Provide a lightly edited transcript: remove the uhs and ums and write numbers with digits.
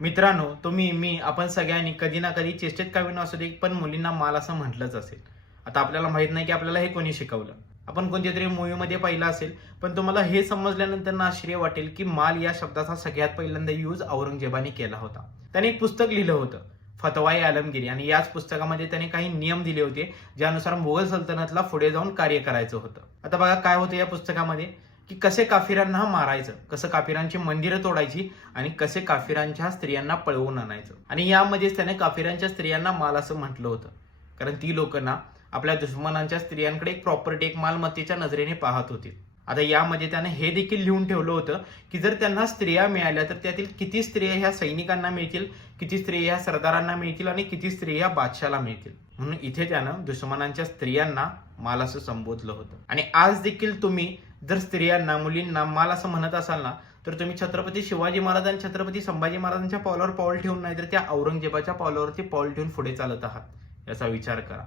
मित्रांनो, तुम्ही, मी, आपण सगळ्यांनी कधी ना कधी चेष्टेत का विना असू दे पण मुलींना माल असं म्हटलंच असेल. आता आपल्याला माहित नाही की आपल्याला हे कोणी शिकवलं. आपण कोणत्या तरी मूवीमध्ये पाहिलं असेल, पण तुम्हाला हे समजल्यानंतर ना आश्चर्य वाटेल की माल या शब्दाचा सगळ्यात पहिल्यांदा यूज औरंगजेबाने केला होता. त्याने एक पुस्तक लिहिलं होतं, फतवाए आलमगिरी, आणि याच पुस्तकामध्ये त्याने काही नियम दिले होते ज्यानुसार मुघल सल्तनतला पुढे जाऊन कार्य करायचं होतं. आता बघा काय होतं या पुस्तकामध्ये, की कसे काफिरांना मारायचं, कसं काफिरांची मंदिरं तोडायची आणि कसे काफिरांच्या स्त्रियांना पळवून आणायचं. आणि यामध्येच त्याने काफिरांच्या स्त्रियांना माल असं म्हटलं होतं, कारण ती लोक ना आपल्या दुश्मनांच्या स्त्रियांकडे एक प्रॉपर्टी, एक मालमत्तेच्या नजरेने पाहत होती. आता यामध्ये त्याने हे देखील लिहून ठेवलं होतं की जर त्यांना स्त्रिया मिळाल्या तर त्यातील किती स्त्रिया ह्या सैनिकांना मिळतील, किती स्त्रिया ह्या सरदारांना मिळतील आणि किती स्त्रिया बादशाला मिळतील. म्हणून इथे त्यानं दुश्मनांच्या स्त्रियांना माल असं संबोधलं होतं. आणि आज देखील तुम्ही जर स्त्रियांना, मुलींना माल असं म्हणत असाल ना, तर तुम्ही छत्रपती शिवाजी महाराज आणि छत्रपती संभाजी महाराजांच्या पावलावर पाऊल ठेवून नाही तर त्या औरंगजेबाच्या पावलावरती पाऊल ठेवून पुढे चालत आहात, याचा विचार करा.